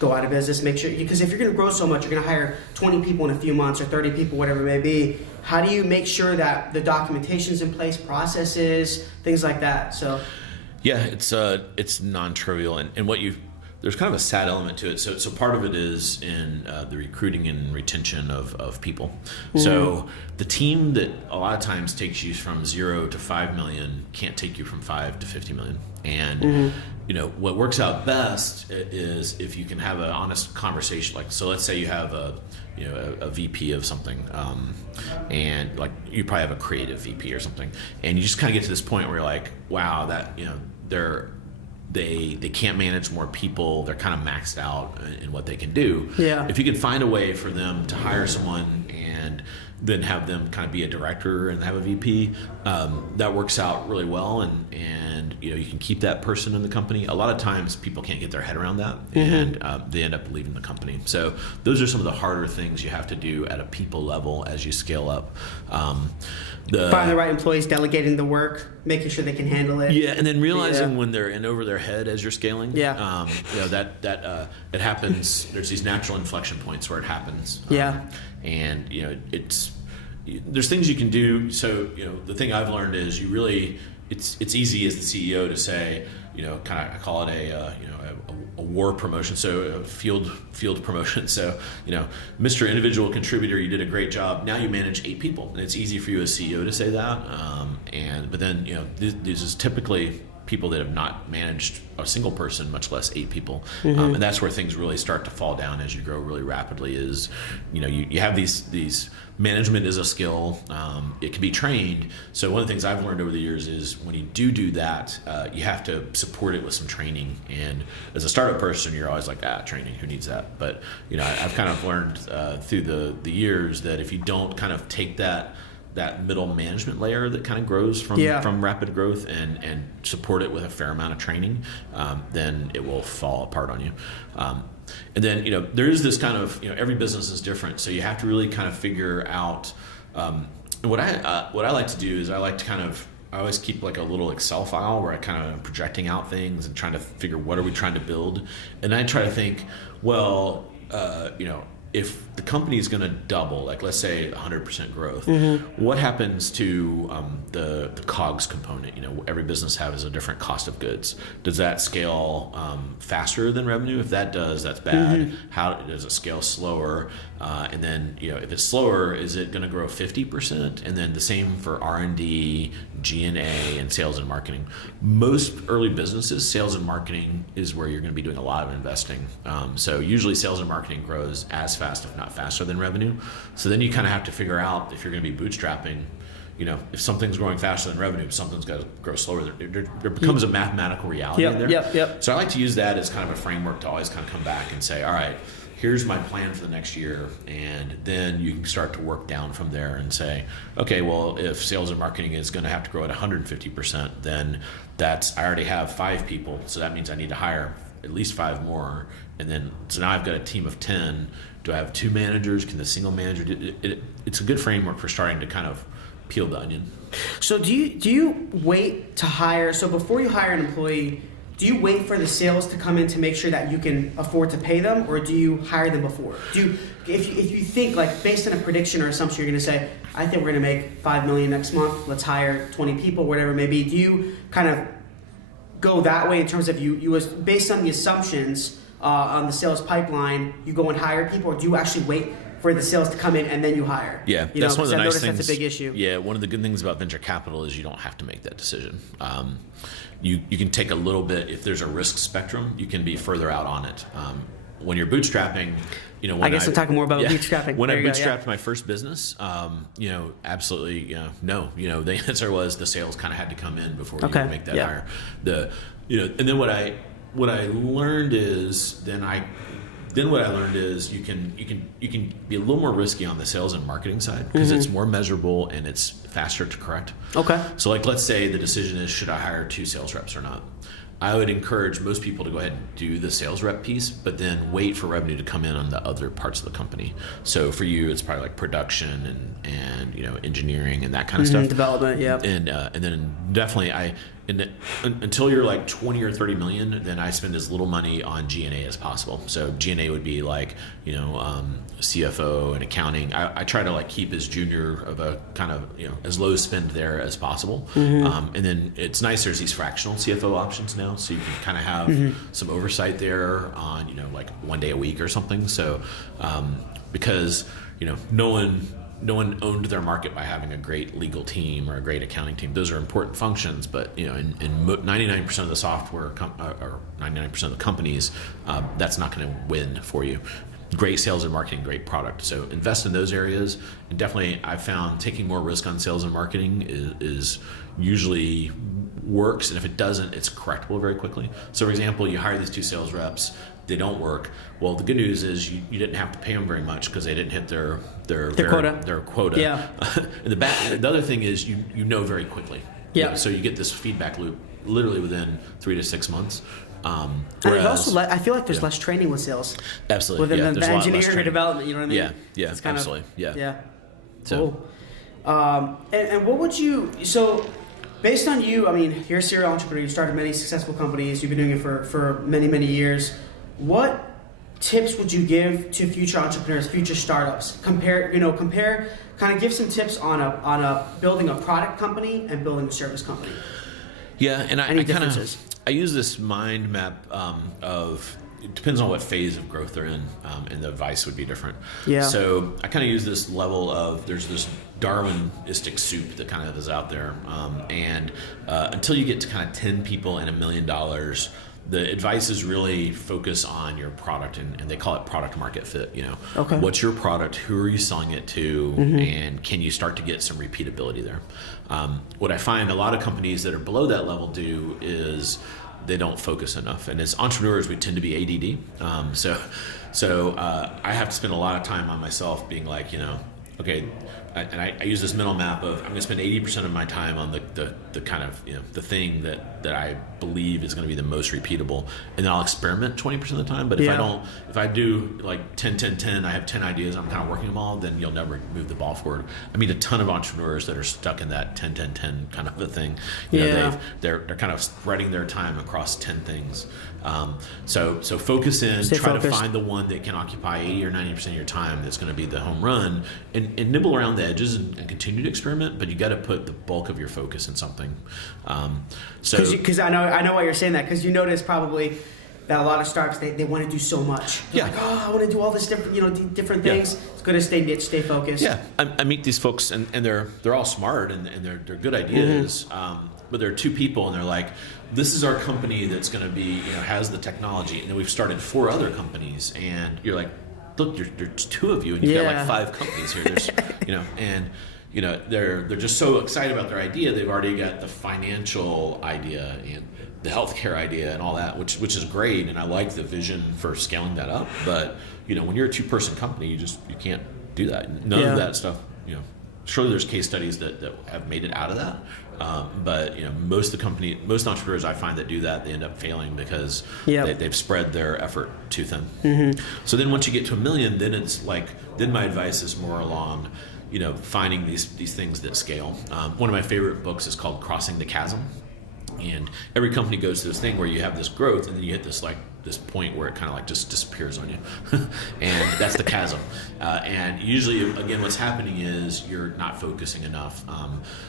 go out of business, because if you're going to grow so much, you're going to hire 20 people in a few months or 30 people, whatever it may be. How do you make sure that the documentation's in place, processes, things like that? So yeah, it's non-trivial, and there's kind of a sad element to it. So part of it is in the recruiting and retention of people. So the team that a lot of times takes you from 0 to 5 million can't take you from 5 to 50 million. And what works out best is if you can have an honest conversation. Like, so let's say you have a VP of something, and like you probably have a creative VP or something, and you just kind of get to this point where you're like, wow, that they can't manage more people. They're kind of maxed out in what they can do. Yeah. If you can find a way for them to hire someone and then have them kind of be a director and have a VP, that works out really well, and you can keep that person in the company. A lot of times people can't get their head around that, and they end up leaving the company. So those are some of the harder things you have to do at a people level as you scale up. Finding the right employees, delegating the work, making sure they can handle it. Yeah, and then realizing when they're in over their head as you're scaling. Yeah. That it happens. There's these natural inflection points where it happens. And there's things you can do. So the thing I've learned is it's easy as the CEO to say, kind of, I call it a war promotion, so a field promotion. So Mr. Individual Contributor, you did a great job. Now you manage 8 people, and it's easy for you as CEO to say that. But then this is typically people that have not managed a single person, much less 8 people, and that's where things really start to fall down as you grow really rapidly. Is you have these management is a skill. It can be trained. So one of the things I've learned over the years is when you do that, you have to support it with some training. And as a startup person, you're always like, training, who needs that? But I've kind of learned through the years that if you don't kind of take that middle management layer that kind of grows from rapid growth and support it with a fair amount of training, then it will fall apart on you. And then there is this kind of every business is different, so you have to really kind of figure out. And what I like to do is I always keep like a little Excel file where I kind of am projecting out things and trying to figure what are we trying to build, and I try to think, well, if the company is going to double, like let's say 100% growth, what happens to the COGS component? Every business has a different cost of goods. Does that scale faster than revenue? If that does, that's bad. How does it scale slower? And then if it's slower, is it going to grow 50%? And then the same for R&D, G&A, and sales and marketing. Most early businesses, sales and marketing is where you're going to be doing a lot of investing. So usually sales and marketing grows as fast, if not faster than revenue. So then you kind of have to figure out if you're going to be bootstrapping, if something's growing faster than revenue, something's got to grow slower. There becomes a mathematical reality in there. Yep. So I like to use that as kind of a framework to always kind of come back and say, all right, here's my plan for the next year. And then you can start to work down from there and say, okay, well, if sales and marketing is going to have to grow at 150%, then I already have 5 people. So that means I need to hire at least 5 more. And then, so now I've got a team of 10. Do I have 2 managers? Can the single manager do it? It's a good framework for starting to kind of peel the onion. So do you wait to hire? So before you hire an employee, do you wait for the sales to come in to make sure that you can afford to pay them, or do you hire them before? If you think, like, based on a prediction or assumption, you're going to say, I think we're going to make $5 million next month. Let's hire 20 people, whatever it may be. Do you kind of go that way in terms of you was based on the assumptions on the sales pipeline, you go and hire people, or do you actually wait for the sales to come in and then you hire? Yeah, that's one of the nice things. That's a big issue. Yeah, one of the good things about venture capital is you don't have to make that decision. You can take a little bit, if there's a risk spectrum, you can be further out on it. When you're bootstrapping, I guess we're talking more about bootstrapping. When I bootstrapped my first business, absolutely, no. The answer was the sales kind of had to come in before you could make that hire. And then what I learned is you can be a little more risky on the sales and marketing side because it's more measurable and it's faster to correct. Okay. So like, let's say the decision is, should I hire 2 sales reps or not? I would encourage most people to go ahead and do the sales rep piece, but then wait for revenue to come in on the other parts of the company. So for you, it's probably like production and engineering and that kind of stuff. Development, yeah. And then definitely until you're like 20 or 30 million, then I spend as little money on G&A as possible. So G&A would be like, CFO and accounting. I try to like keep as junior of a kind of, as low spend there as possible. And then it's nice, there's these fractional CFO options now. So you can kind of have some oversight there on, like 1 day a week or something. So, because, no one owned their market by having a great legal team or a great accounting team. Those are important functions, but in 99% of the software or 99% of the companies, that's not going to win for you. Great sales and marketing, great product. So invest in those areas. And definitely, I've found taking more risk on sales and marketing is usually works. And if it doesn't, it's correctable very quickly. So, for example, you hire these 2 sales reps. They don't work. Well, the good news is you didn't have to pay them very much because they didn't hit their quota. Yeah. And the other thing is you know very quickly. Yeah. So you get this feedback loop literally within 3 to 6 months. And there's also, I feel like there's less training with sales. Absolutely. Within the engineering or development, you know what I mean? Yeah. It's kind absolutely. Yeah. Cool. And what would you? So, based on you, I mean, you're a serial entrepreneur. You started many successful companies. You've been doing it for many years. What tips would you give to future entrepreneurs, future startups? Compare, kind of give some tips on a building a product company and building a service company. Yeah, and I use this mind map of, it depends on what phase of growth they're in, and the advice would be different. Yeah. So I kind of use this level of, there's this Darwinistic soup that kind of is out there, and until you get to kind of 10 people and $1 million, the advice is really focus on your product, and they call it product market fit. Okay. What's your product? Who are you selling it to? And can you start to get some repeatability there? What I find a lot of companies that are below that level do is they don't focus enough. And as entrepreneurs, we tend to be ADD. So I have to spend a lot of time on myself being like, okay, I use this mental map of I'm going to spend 80% of my time on the kind of the thing that I believe is going to be the most repeatable, and then I'll experiment 20% of the time. But if I do like 10, 10, 10, I have 10 ideas, I'm kind of working them all, then you'll never move the ball forward. I meet a ton of entrepreneurs that are stuck in that 10, 10, 10 kind of a thing. They're kind of spreading their time across 10 things. So focus in, try to find the one that can occupy 80 or 90% of your time that's going to be the home run, and nibble around the edges and continue to experiment, but you got to put the bulk of your focus in something. Because I know why you're saying that, because you notice probably that a lot of startups, they want to do so much. They're like, I want to do all this different different things. It's good to stay niche, stay focused. I meet these folks and they're all smart and they're good ideas. But there are two people and they're like, this is our company that's going to be has the technology, and then we've started 4 other companies, and you're like, look, there's 2 of you, and you've got like 5 companies here. There's, and they're just so excited about their idea. They've already got the financial idea and the healthcare idea and all that, which is great, and I like the vision for scaling that up. But when you're a 2-person company, you can't do that. None of that stuff. Surely there's case studies that have made it out of that. But most entrepreneurs I find that do that, they end up failing because they've spread their effort too thin. So then once you get to 1 million, then my advice is more along, finding these things that scale. One of my favorite books is called Crossing the Chasm, and every company goes through this thing where you have this growth and then you hit this point where it kind of just disappears on you, and that's the chasm. And usually, again, what's happening is you're not focusing enough.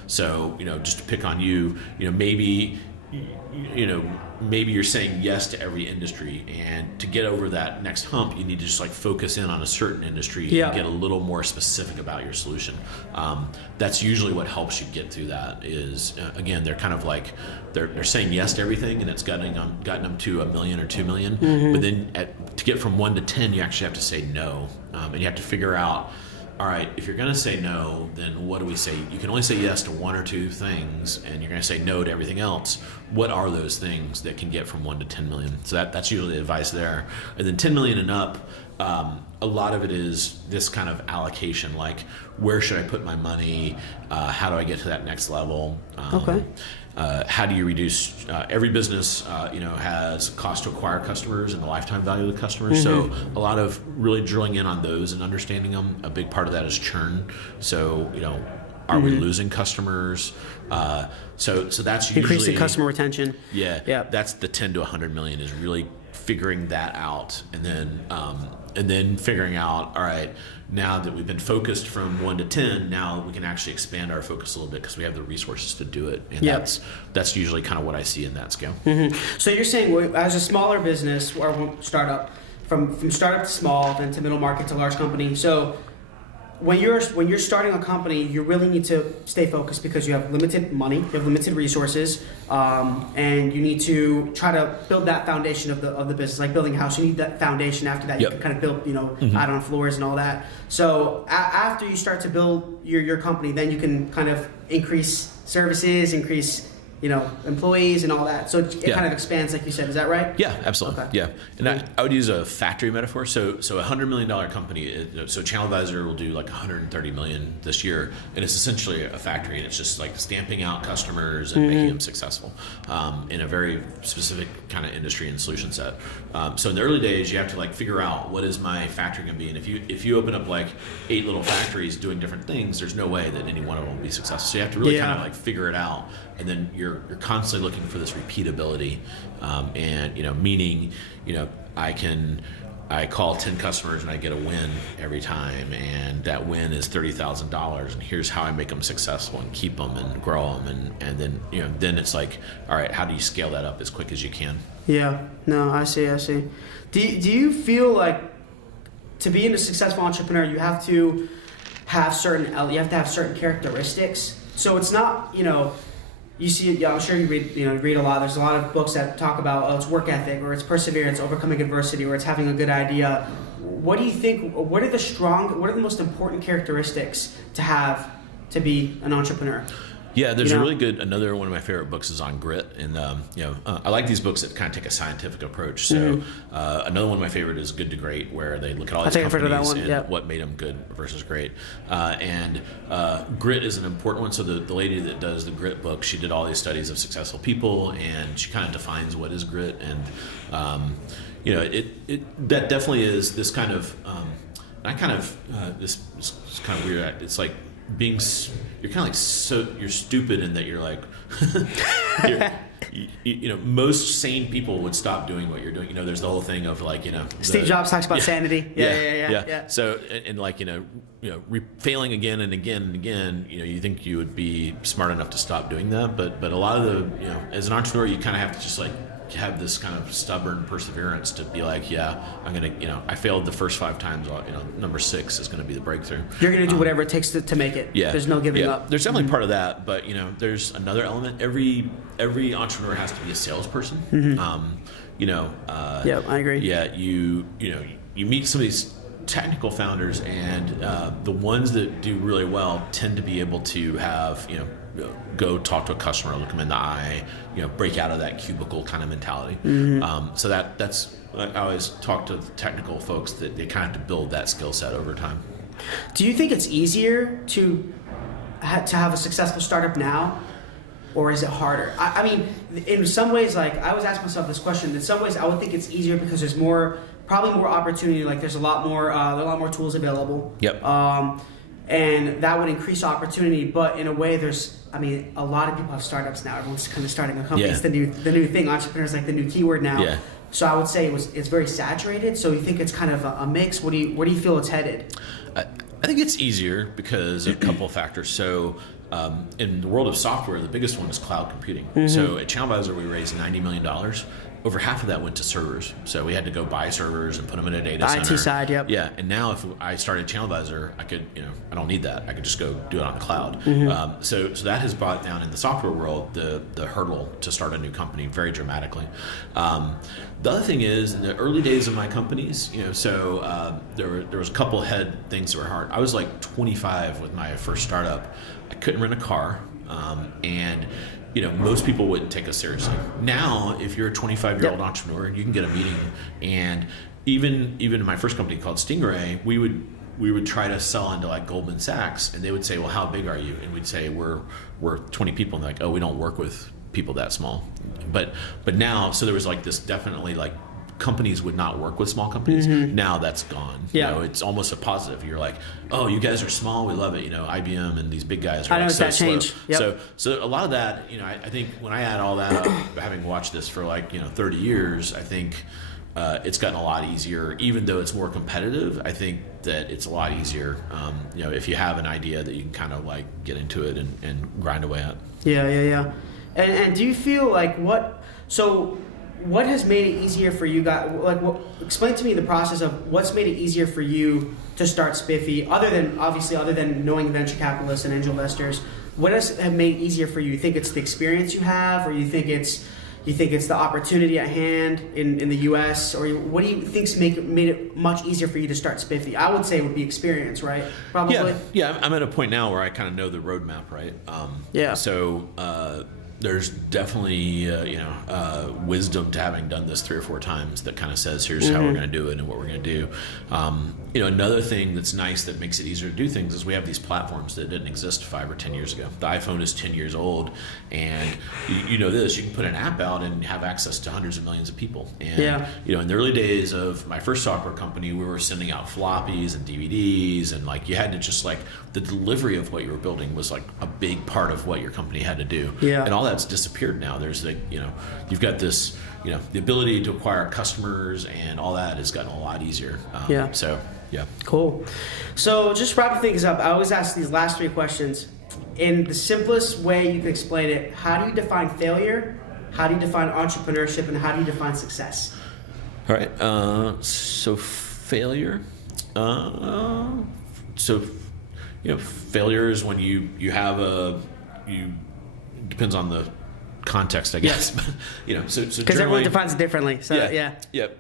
So just to pick on you, maybe you're saying yes to every industry, and to get over that next hump, you need to just focus in on a certain industry and get a little more specific about your solution. That's usually what helps you get through that. Is again, they're kind of they're saying yes to everything, and it's gotten them to 1 million or 2 million. But then to get from 1 to 10, you actually have to say no, and you have to figure out, all right, if you're going to say no, then what do we say? You can only say yes to 1 or 2 things, and you're going to say no to everything else. What are those things that can get from 1 to 10 million? So that's usually the advice there. And then 10 million and up, a lot of it is this kind of allocation, like where should I put my money? How do I get to that next level? How do you reduce? Every business, has cost to acquire customers and the lifetime value of the customers. So a lot of really drilling in on those and understanding them. A big part of that is churn. So are we losing customers? So that's usually increasing customer retention. That's the 10 to 100 million is really figuring that out, and then figuring out, all right, now that we've been focused from 1 to 10, now we can actually expand our focus a little bit because we have the resources to do it. And that's usually kind of what I see in that scale. So you're saying, as a smaller business or startup, from startup to small, then to middle market to large company. So when you're starting a company, you really need to stay focused because you have limited money, you have limited resources, and you need to try to build that foundation of the business. Like building a house, you need that foundation. After that, you can kind of build, add on floors and all that. So after you start to build your company, then you can kind of increase services, increase employees and all that. So it kind of expands, like you said. Is that right? Yeah, absolutely. Okay. Yeah. And I would use a factory metaphor. So $100 million company, so ChannelAdvisor will do like $130 million this year. And it's essentially a factory. And it's just like stamping out customers and making them successful in a very specific kind of industry and solution set. So in the early days, you have to figure out what is my factory going to be. And if you open up 8 little factories doing different things, there's no way that any one of them will be successful. So you have to really kind of figure it out. And then you're constantly looking for this repeatability, and meaning I call 10 customers and I get a win every time, and that win is $30,000, and here's how I make them successful and keep them and grow them, and then then it's like, all right, how do you scale that up as quick as you can? Yeah, no, I see. Do you feel like to be a successful entrepreneur, you have to have certain characteristics? So it's not you see, I'm sure you read a lot. There's a lot of books that talk about it's work ethic, or it's perseverance, overcoming adversity, or it's having a good idea. What do you think? What are the most important characteristics to have to be an entrepreneur? Yeah, there's You a know? really good. Another one of my favorite books is on grit, and I like these books that kind of take a scientific approach. So another one of my favorite is Good to Great, where they look at all these think I've heard of that companies one, and yeah. what made them good versus great. And grit is an important one. So the lady that does the grit book, she did all these studies of successful people, and she kind of defines what is grit. And that definitely is this kind of. This is kind of weird. It's like you're kind of like you're stupid in that you're like most sane people would stop doing what you're doing. There's the whole thing of like Steve Jobs talks about sanity. Yeah. So and like failing again and again and again, you think you would be smart enough to stop doing that, but a lot of the as an entrepreneur you kind of have to just like have this kind of stubborn perseverance to be like, I'm gonna, I failed the first 5 times. Number 6 is gonna be the breakthrough. You're gonna do whatever it takes to make it. Yeah, there's no giving up. There's definitely part of that, but there's another element. Every entrepreneur has to be a salesperson. Yeah, I agree. Yeah, you meet some of these technical founders, and the ones that do really well tend to be able to have go talk to a customer, look them in the eye, break out of that cubicle kind of mentality. So that's I always talk to technical folks that they kind of have to build that skill set over time. Do you think it's easier to have a successful startup now, or is it harder? I mean, in some ways, like I always ask myself this question. In some ways, I would think it's easier because there's probably more opportunity. Like there's a lot more tools available. Yep. And that would increase opportunity. But in a way, a lot of people have startups now. Everyone's kind of starting a company. Yeah. It's the new thing. Entrepreneur is like the new keyword now. Yeah. So I would say it's very saturated. So you think it's kind of a mix? Where do you feel it's headed? I think it's easier because of a couple of factors. So in the world of software, the biggest one is cloud computing. So at ChannelAdvisor, we raised $90 million. Over half of that went to servers. So we had to go buy servers and put them in a data center. IT side, yep. Yeah, and now if I started ChannelAdvisor, I could, I don't need that. I could just go do it on the cloud. So that has brought down in the software world the hurdle to start a new company very dramatically. The other thing is, in the early days of my companies, there was a couple head things that were hard. I was like 25 with my first startup. I couldn't rent a car, and most people wouldn't take us seriously. Now, if you're a 25-year-old entrepreneur, you can get a meeting, and even in my first company called Stingray, we would try to sell into like Goldman Sachs, and they would say, "Well, how big are you?" And we'd say, "We're 20 people," and they're like, "Oh, we don't work with people that small." But now, so there was like this definitely like companies would not work with small companies. Now that's gone. Yeah. It's almost a positive. You're like, oh, you guys are small, we love it. IBM and these big guys are I like noticed so that slow. change. Yep. So a lot of that, I think when I add all that up, having watched this for 30 years, I think it's gotten a lot easier. Even though it's more competitive, I think that it's a lot easier. If you have an idea that you can kind of like get into it and grind away at. Yeah. And do you feel like what has made it easier for you guys? Explain to me the process of what's made it easier for you to start Spiffy, other than knowing venture capitalists and angel investors. What has made it easier for you? You think it's the experience you have, or you think it's the opportunity at hand in the U.S., or what do you think's made it much easier for you to start Spiffy? I would say it would be experience, right? Probably. Yeah. I'm at a point now where I kind of know the roadmap, right? So. There's definitely wisdom to having done this 3 or 4 times that kind of says here's how we're going to do it and what we're going to do. Another thing that's nice that makes it easier to do things is we have these platforms that didn't exist 5 or 10 years ago. The iPhone is 10 years old, and you can put an app out and have access to hundreds of millions of people. And in the early days of my first software company, we were sending out floppies and DVDs, and like you had to just like the delivery of what you were building was like a big part of what your company had to do. And all that's disappeared now. There's you've got this, the ability to acquire customers and all that has gotten a lot easier. Cool. So just wrapping things up, I always ask these last 3 questions. In the simplest way you can explain it, how do you define failure? How do you define entrepreneurship? And how do you define success? All right. So failure. Failure is when you have depends on the context, I guess. Yes. So because everyone defines it differently. So yeah.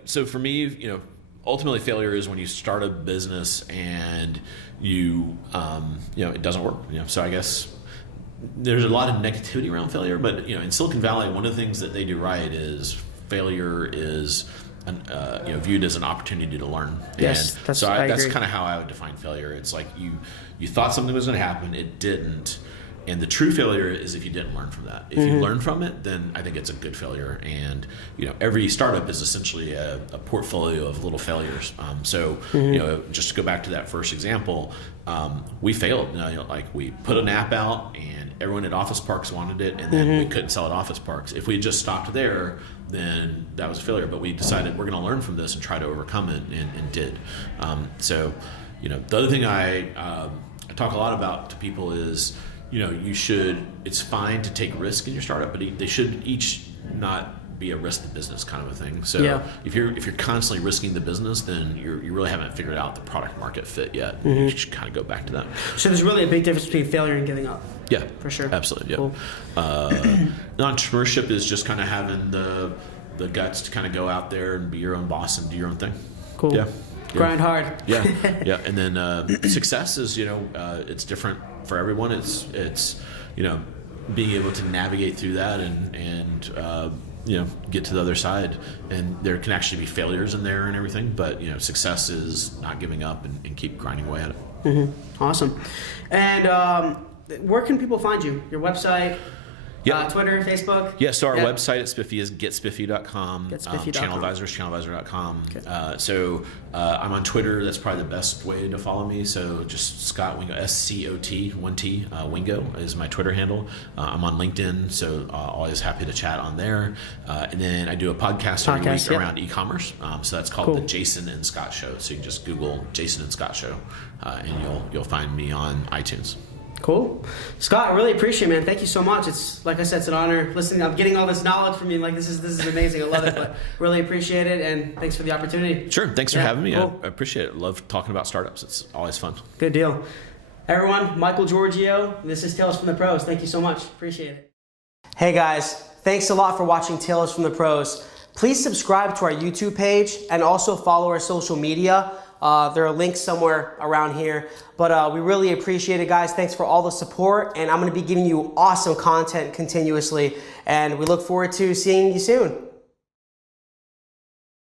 So for me, ultimately failure is when you start a business and you it doesn't work. So I guess there's a lot of negativity around failure, but in Silicon Valley, one of the things that they do right is failure is viewed as an opportunity to learn. Yes, and that's kind of how I would define failure. It's like you thought something was going to happen, it didn't. And the true failure is if you didn't learn from that. If you learn from it, then I think it's a good failure. And every startup is essentially a portfolio of little failures. Just to go back to that first example, we failed. Like we put an app out, and everyone at Office Parks wanted it, and then we couldn't sell at Office Parks. If we had just stopped there, then that was a failure. But we decided we're going to learn from this and try to overcome it, and did. The other thing I talk a lot about to people is, it's fine to take risk in your startup, but they should each not be a risk the business kind of a thing. So if you're constantly risking the business, then you really haven't figured out the product market fit yet. You should kind of go back to that. So there's really a big difference between failure and giving up. Yeah, for sure. Absolutely. Yeah. Cool. Entrepreneurship is just kind of having the guts to kind of go out there and be your own boss and do your own thing. Cool. Yeah. Grind hard. Yeah. And then success is, it's different for everyone. It's being able to navigate through that and get to the other side. And there can actually be failures in there and everything, but success is not giving up and keep grinding away at it. Awesome. And where can people find you? Your website? Twitter, Facebook? Yeah, so our website at Spiffy is getspiffy.com. Getspiffy.com. ChannelAdvisor is ChannelAdvisor.com. Okay. I'm on Twitter. That's probably the best way to follow me. So just Scot Wingo, SCOT, 1T, Wingo is my Twitter handle. I'm on LinkedIn, so always happy to chat on there. And then I do a podcast every week around e-commerce. So that's called the Jason and Scot Show. So you can just Google Jason and Scot Show, and you'll find me on iTunes. Cool. Scot, I really appreciate it, man. Thank you so much. It's, like I said, it's an honor listening. I'm getting all this knowledge from you. Like, this is amazing. I love it, but really appreciate it, and thanks for the opportunity. Sure. Thanks for having me. Cool. I appreciate it. Love talking about startups. It's always fun. Good deal. Everyone, Michael Georgiou. This is Tales from the Pros. Thank you so much. Appreciate it. Hey, guys. Thanks a lot for watching Tales from the Pros. Please subscribe to our YouTube page and also follow our social media. There are links somewhere around here, but we really appreciate it, guys. Thanks for all the support, and I'm going to be giving you awesome content continuously, and we look forward to seeing you soon.